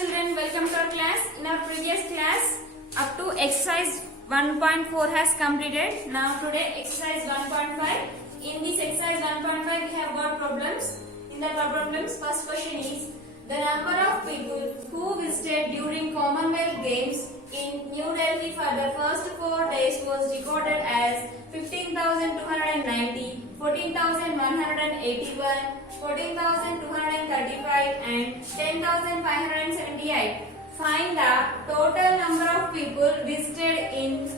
children, welcome to our class. In our previous class, up to exercise 1.4 has completed. Now today exercise 1.5. In this exercise 1.5 we have got problems. In the problems, first question is the number of people who visited during Commonwealth Games in New Delhi for the first 4 days was recorded as 15,290, 14,181, 14,235 and 10,578. Find the total number of people visited in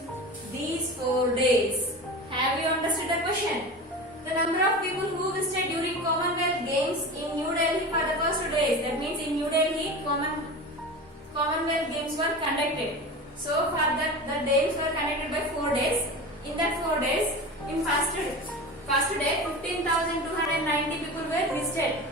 these 4 days. Have you understood the question? The number of people who visited during Commonwealth Games in New Delhi for the first 2 days. That means in New Delhi, Commonwealth Games were conducted. So for that, the days were conducted by 4 days. In that 4 days, in first day, 15,290 people were visited.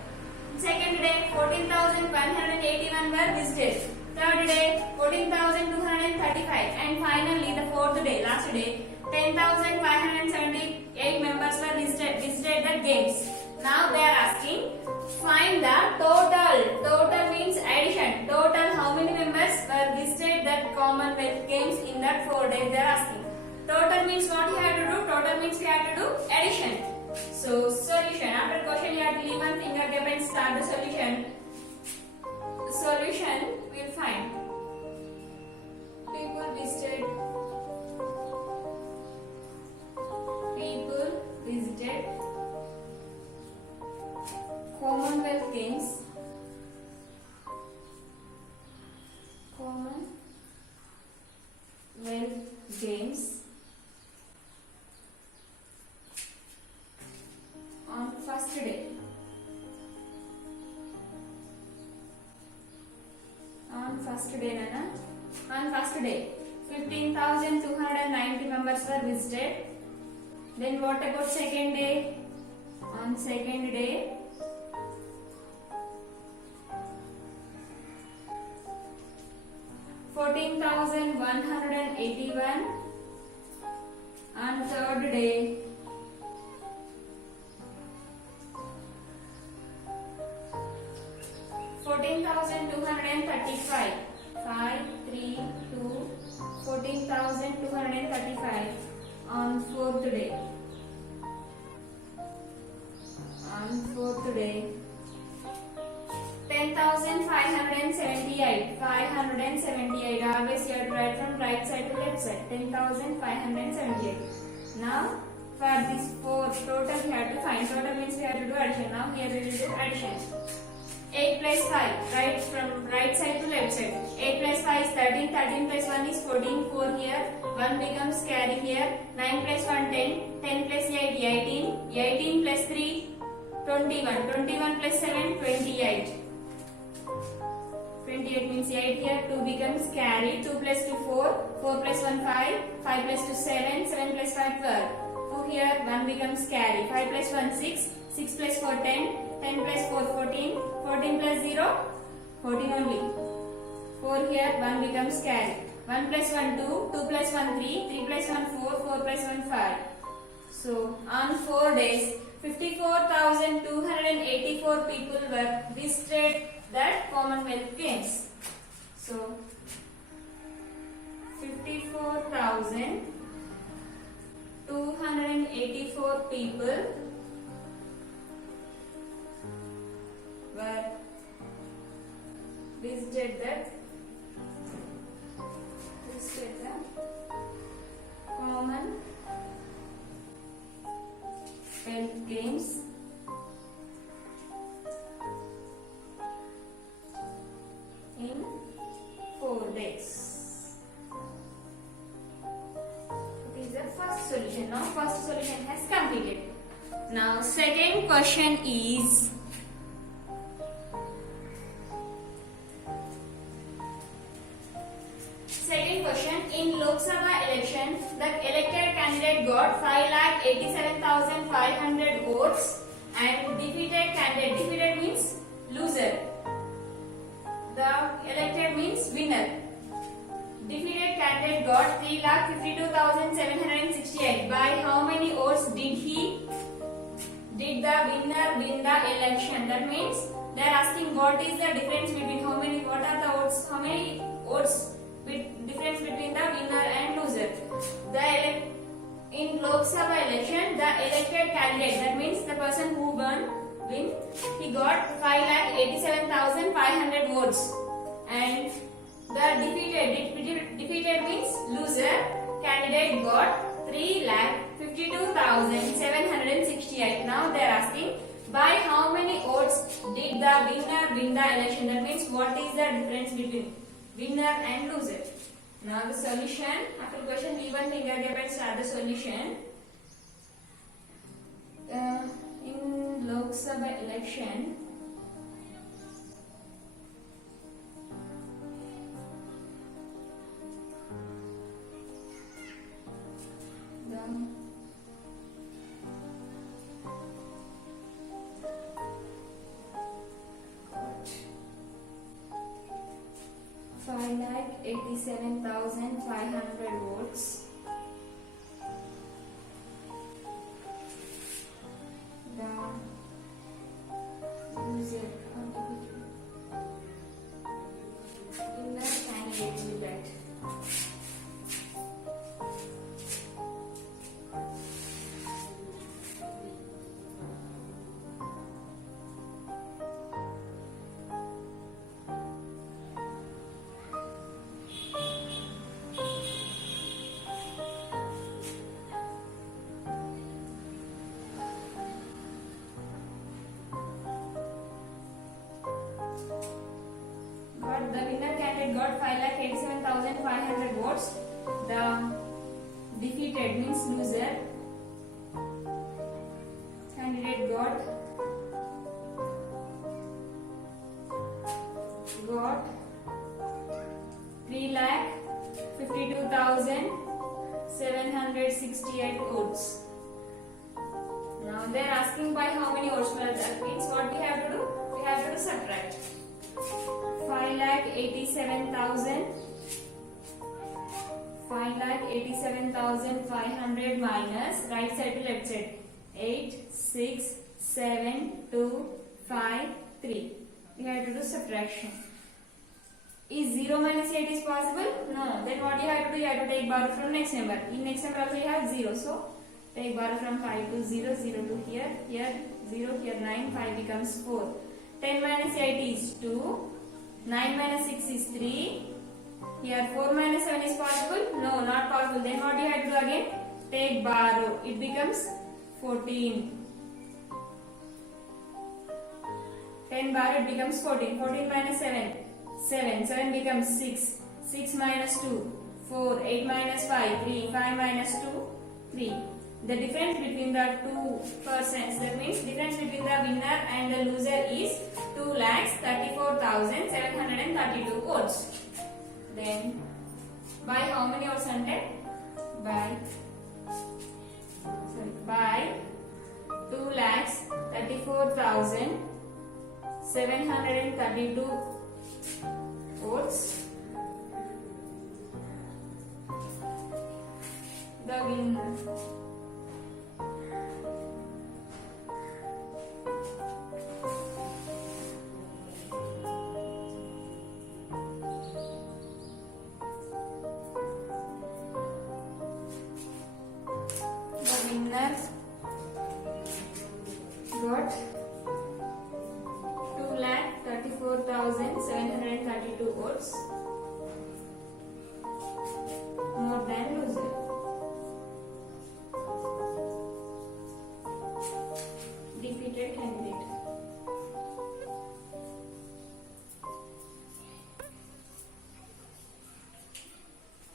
Second day, 14,181 were visited. Third day, 14,235, and finally the fourth day, last day, 10,578 members were visited the games. Now they are asking, find the total. Total means addition. Total how many members were visited that Commonwealth Games in that 4 days? They are asking. Total means what you have to do? Total means we have to do addition. So solution. After question you have to leave one finger gap and start the solution. The solution we will find. People visited Commonwealth Games on first day. On first day, 15,290 members were visited. Then what about second day? On second day, 14,181. On third day, 14,235. 5, 3, 2, 14,235. On fourth day. 10,578. 578. Always you have to write from right side to left side. 10,578. Now for this 4 total we have to find. Total means we have to do addition. Now here we will do addition. 8 plus 5. Right from right side to left side. 8 plus 5 is 13. 13 plus 1 is 14. 4 here. 1 becomes carry here. 9 plus 1 10. 10 plus 8 18. 18 plus 3 21. 21 plus 7 28. 28 means 8 here. 2 becomes carry. 2 plus 2 4. 4 plus 1 5. 5 plus 2 7. 7 plus 5 12. 2 here. 1 becomes carry. 5 plus 1 6. 6 plus 4 10. 10 plus 4 14. 14 plus 0 14 only. 4 here. 1 becomes carry. 1 plus 1 2. 2 plus 1 3. 3 plus 1 4. 4 plus 1 5. So on 4 days, 54,284 people were visited that Commonwealth Games. So 54,284 people were visited the Commonwealth Games in 4 days. It is the first solution. Now first solution has completed. Now second question is in Lok Sabha election, the elected candidate got 5,87,500 votes and defeated candidate. Defeated means loser. The elected means winner. Defeated candidate got 3,52,768. By how many votes did the winner win the election? That means they are asking what is the difference between what are the votes votes difference between the winner and loser. In Lok Sabha election, the elected candidate, that means the person who win, he got 5,87,500 votes, and the defeated means loser candidate got 3,52,768. Now they are asking, by how many votes did the winner win the election? That means what is the difference between winner and loser? Now the solution, after question leave one finger there and start the solution. In Lok Sabha election, the 5,87,500 votes. The loser winner candidate will get. The winner candidate got 5,87,500 votes. The defeated means loser candidate got 3,52,768 votes. Now they are asking by how many votes. That means what we have to do? We have to subtract. 5,87,500 minus right side to left side. 8, 6, 7, 2, 5, 3. We have to do subtraction. Is 0 minus 8 is possible? No. Then what you have to do? You have to take borrow from next number. In next number also you have 0. So take borrow from 5 to 0, 0 to here, 0, here 9, 5 becomes 4. 10 minus 8 is 2. 9 minus 6 is 3. Here 4 minus 7 is possible? No, not possible. Then what you have to do again? Take borrow. It becomes 14. 10 borrow, it becomes 14. 14 minus 7. 7. 7 becomes 6. 6 minus 2. 4. 8 minus 5. 3. 5 minus 2. 3. The difference between the two persons, that means difference between the winner and the loser is 2,34,732 votes. Then by how many votes ante? By 2,34,732 votes. The winner. Got 2,34,732 votes, more than loser. Defeated candidate.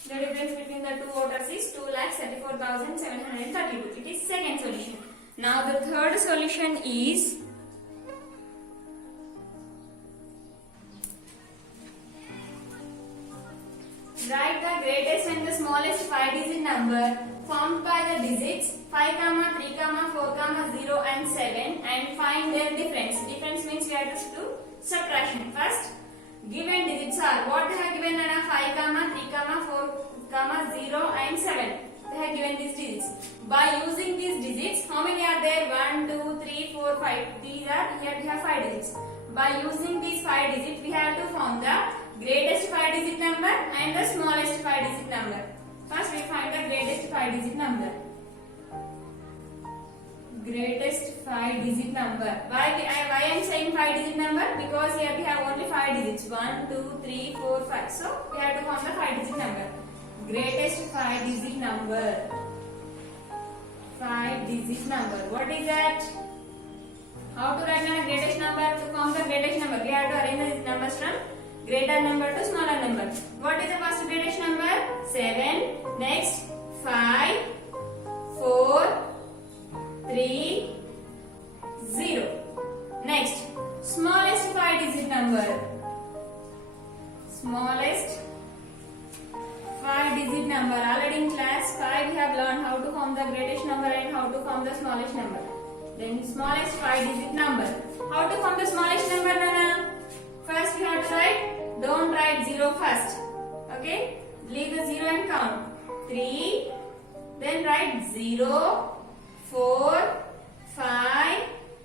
The difference between the two voters is 2,34,732. It is second solution. Now the third solution is write the greatest and the smallest 5-digit number formed by the digits 5, 3, 4, 0 and 7 and find their difference. Difference means we have to do subtraction. First, given digits are what they have given? 5, 3, 4, 0 and 7. They have given these digits. By using these digits, how many are there? 1, 2, 3, 4, 5. These are, here we have 5 digits. By using these 5 digits, we have to find the greatest 5-digit number find the smallest 5-digit number. First we find the greatest 5-digit number. Greatest 5-digit number. Why I am saying 5-digit number? Because here we have only 5 digits. 1, 2, 3, 4, 5. So we have to form the 5-digit number. Greatest 5-digit number. 5-digit number. What is that? How to write the greatest number? To form the greatest number, we have to arrange the numbers from greater number to smaller number. What is the first greatest number? 7. Next 5, 4, 3, 0. Next, smallest 5-digit number. Smallest 5-digit number. Already in class 5 we have learned how to form the greatest number and how to form the smallest number. Then smallest 5-digit number. How to form the smallest number, Nana? First you have to write, don't write 0 first. Okay? Leave the 0 and count. 3, then write 0, 4, 5,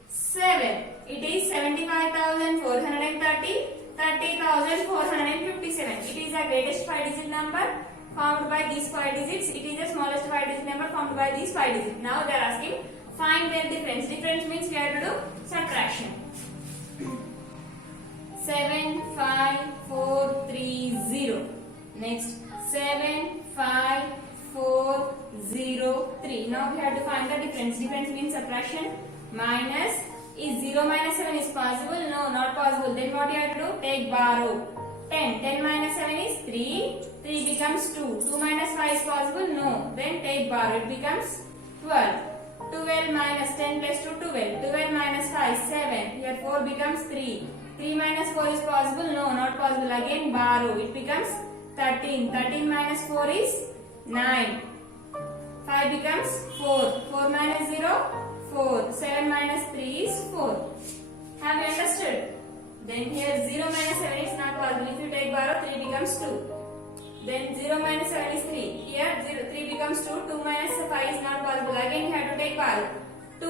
7. It is 75,430, 30,457. It is the greatest 5-digit number formed by these 5 digits. It is the smallest 5-digit number formed by these 5 digits. Now they are asking, find their difference. Difference means we have to do subtraction. 7, 5, 4, 3, 0. Next, 7, 5, 4, 0, 3. Now we have to find the difference. Difference means subtraction. Minus. Is 0 minus 7 is possible? No, not possible. Then what you have to do? Take borrow. 10. 10 minus 7 is 3. 3 becomes 2. 2 minus 5 is possible? No. Then take borrow. It becomes 12. 12 minus 10 plus 2, 12. 12 minus 5 is 7. Here 4 becomes 3. 3 minus 4 is possible? No, not possible. Again borrow. It becomes 13. 13 minus 4 is 9. 5 becomes 4. 4 minus 0, 4. 7 minus 3 is 4. Have you understood? Then here 0 minus 7 is not possible. If you take borrow, 3 becomes 2. Then 0 minus 7 is 3. Here 3 becomes 2. 2 minus 5 is not possible. Again you have to take borrow. 2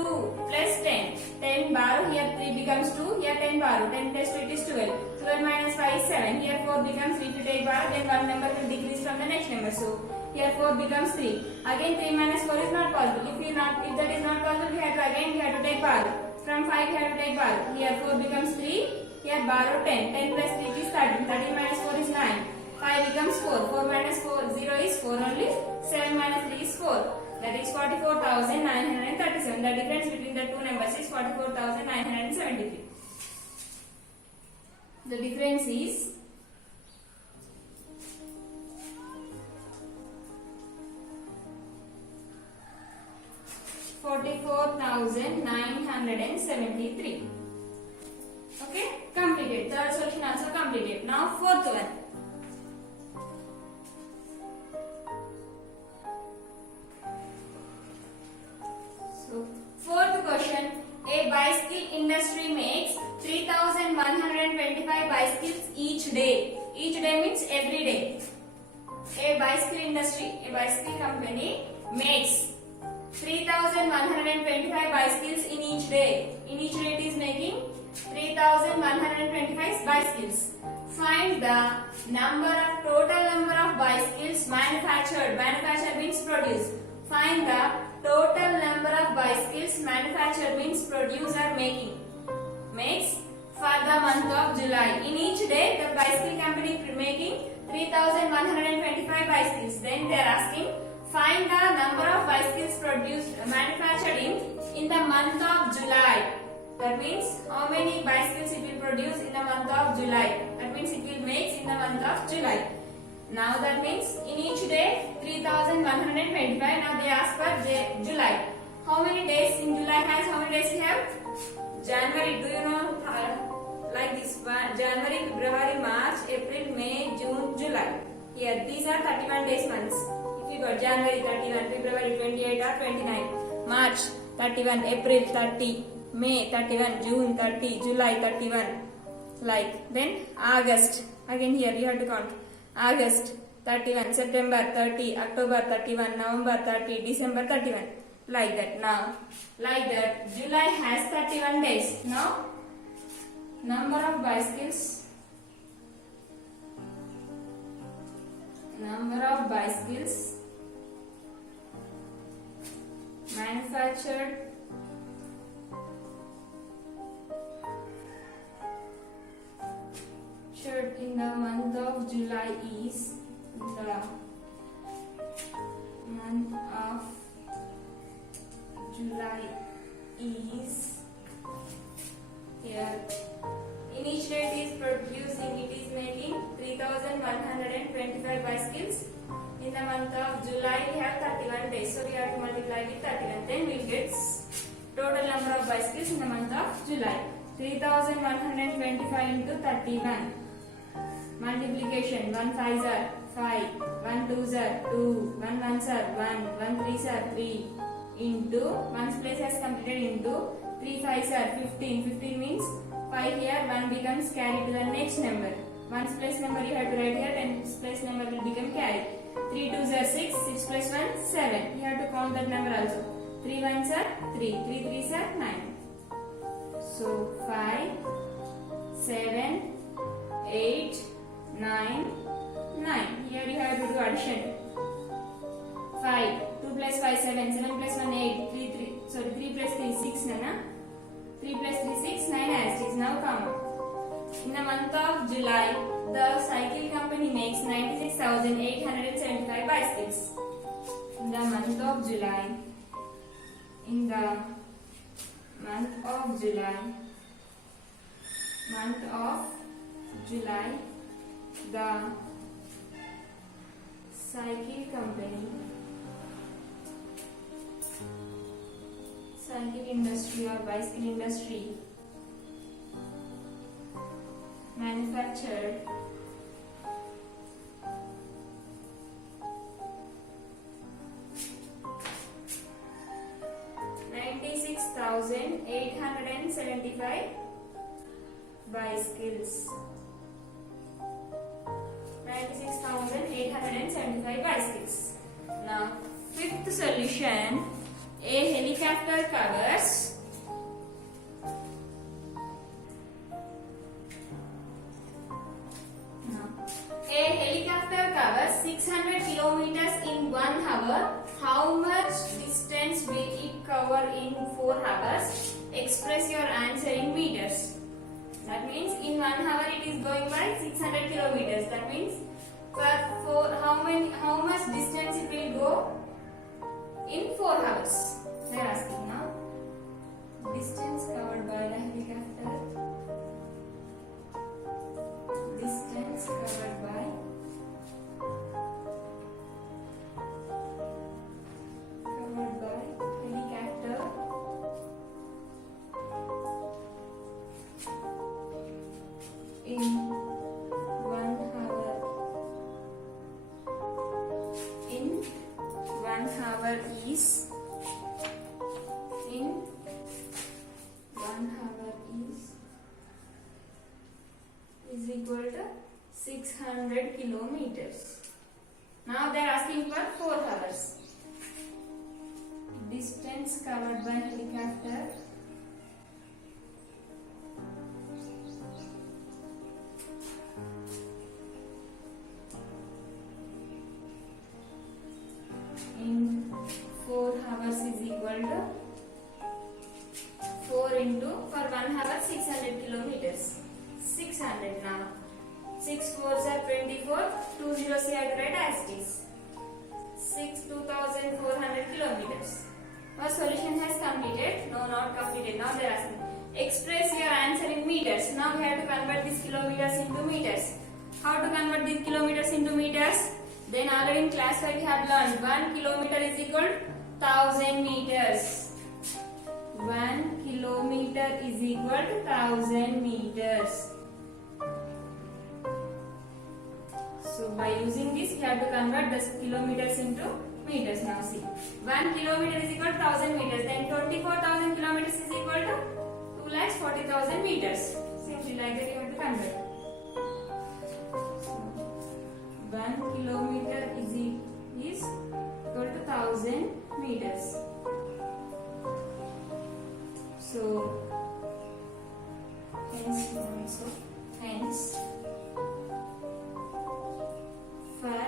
plus 10. 10 borrow. Here 3 becomes 2. Here 10 borrow. 10 plus 2 it is 12. 12 minus 5 is 7. Here 4 becomes 3. If you take borrow, then one number will decrease from the next number. So here 4 becomes 3. Again 3 minus 4 is not possible. If that is not possible, we have to take borrow. From 5 we have to take borrow. Here 4 becomes 3. Here borrow 10. 10 plus 3 is 13. 13 minus 4 is 9. 5 becomes 4. 4 minus 4, 0 is 4 only. 7 minus 3 is 4. That is 44,937. The difference between the two numbers is 44,973. The difference is 44,973. Okay, completed. Third solution also completed. Now fourth one. So fourth question. A bicycle industry makes 3,125 bicycles each day. Each day means every day. A bicycle industry, a bicycle company makes 3,125 bicycles in each day. In each day it is making 3,125 bicycles. Find the total number of bicycles manufactured. Manufactured means produced. Find the total number of bicycles manufactured means produce or making. Makes for the month of July. In each day the bicycle company making 3,125 bicycles. Then they are asking, find the number of bicycles manufactured in the month of July. That means how many bicycles it will produce in the month of July. That means it will make in the month of July. Now that means in each day 3,125. Now they ask for July. How many days in July has? How many days we have? January. Do you know? Like this: January, February, March, April, May, June, July. Here these are 31 days months. If you got January 31, February 28 or 29, March 31, April 30, May 31, June 30, July 31. Like then August. Again here you have to count. August 31, September 30, October 31, November 30, December 31. Like that. Now, like that, July has 31 days. Now, number of bicycles bicycles manufactured in the month of July is here. In each day it is producing, it is making 3,125 bicycles. In the month of July we have 31 days, so we have to multiply with 31. Then we will get total number of bicycles in the month of July. 3,125 into 31. Multiplication: 1 5s are 5, 1 2s are 2, 1 1s are 1, 1 3s are 3 into 1's place has completed into 3 5s are 15. 15 means 5 here, 1 becomes carried to the next number. 1's place number you have to write here, 10's place number will become carried. 3 2s are 6, 6 plus 1 7. You have to count that number also. 3 1s are 3, 3 3s are 9. So 5, 7, 8, 9, 9. Here you have to do addition. 5, 2 plus 5, 7, 7 plus 1, 8, 3 plus 3, 6, nana. 3 plus 3, 6, 9 as it is. Now come. In the month of July, the cycle company makes 96,875 bicycles. In the month of July, the cycle company, cycle industry or bicycle industry manufactured 96,875 bicycles. 96,875 bicycles. Now, fifth solution: a helicopter covers a helicopter covers 600 kilometers in 1 hour. How much distance will it cover in 4 hours? Express your answer in meters. That means in 1 hour it is going by 600 kilometers. That means how much distance it will go in 4 hours? They are asking now. Distance covered by the helicopter. Distance covered by helicopter in 1 hour. In 1 hour is equal to 600 kilometers. Now they are asking for 4 hours. Distance covered by helicopter in 4 hours is equal to 4 into, for 1 hour 600 kilometers. 600 now. 6 4s are 24. 2 zeros you have to write as it is. 2,400 kilometers. Our solution has completed. No, not completed. Now they are asking. Express your answer in meters. Now we have to convert these kilometers into meters. How to convert these kilometers into meters? Then already in class 5 we have learned 1 kilometer is equal to 1000 meters. 1 kilometer is equal to 1000 meters. So by using this, we have to convert the kilometers into meters. Now see, 1 kilometer is equal to 1000 meters. Then 24,000 kilometers is equal to 2,40,000 meters. Simply like that you have to convert. So 1 kilometer is equal to 1000 meters. So hence for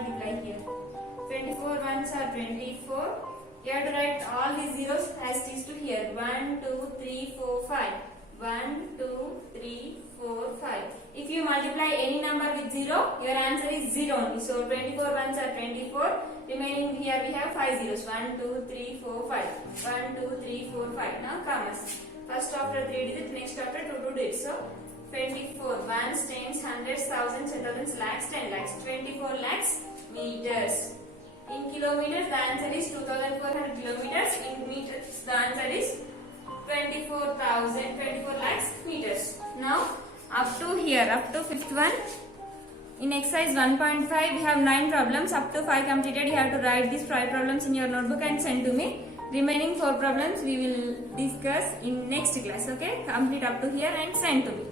multiply here. 24 ones are 24. You have to write all these zeros as it is to here. 1, 2, 3, 4, 5. 1, 2, 3, 4, 5. If you multiply any number with 0, your answer is 0 only. So 24 ones are 24. Remaining here we have 5 zeros. 1, 2, 3, 4, 5. 1, 2, 3, 4, 5. Now commas. First after 3 digits, next after 2 digits. So 24 ones, tens, hundreds, thousands, thousands, lakhs, 10 lakhs. 24 lakhs meters. In kilometers, the answer is 2400 kilometers. In meters, the answer is 24 lakhs meters. Now, up to here, up to fifth one. In exercise 1.5, we have 9 problems. Up to 5 completed, you have to write these 5 problems in your notebook and send to me. Remaining 4 problems we will discuss in next class. Okay, complete up to here and send to me.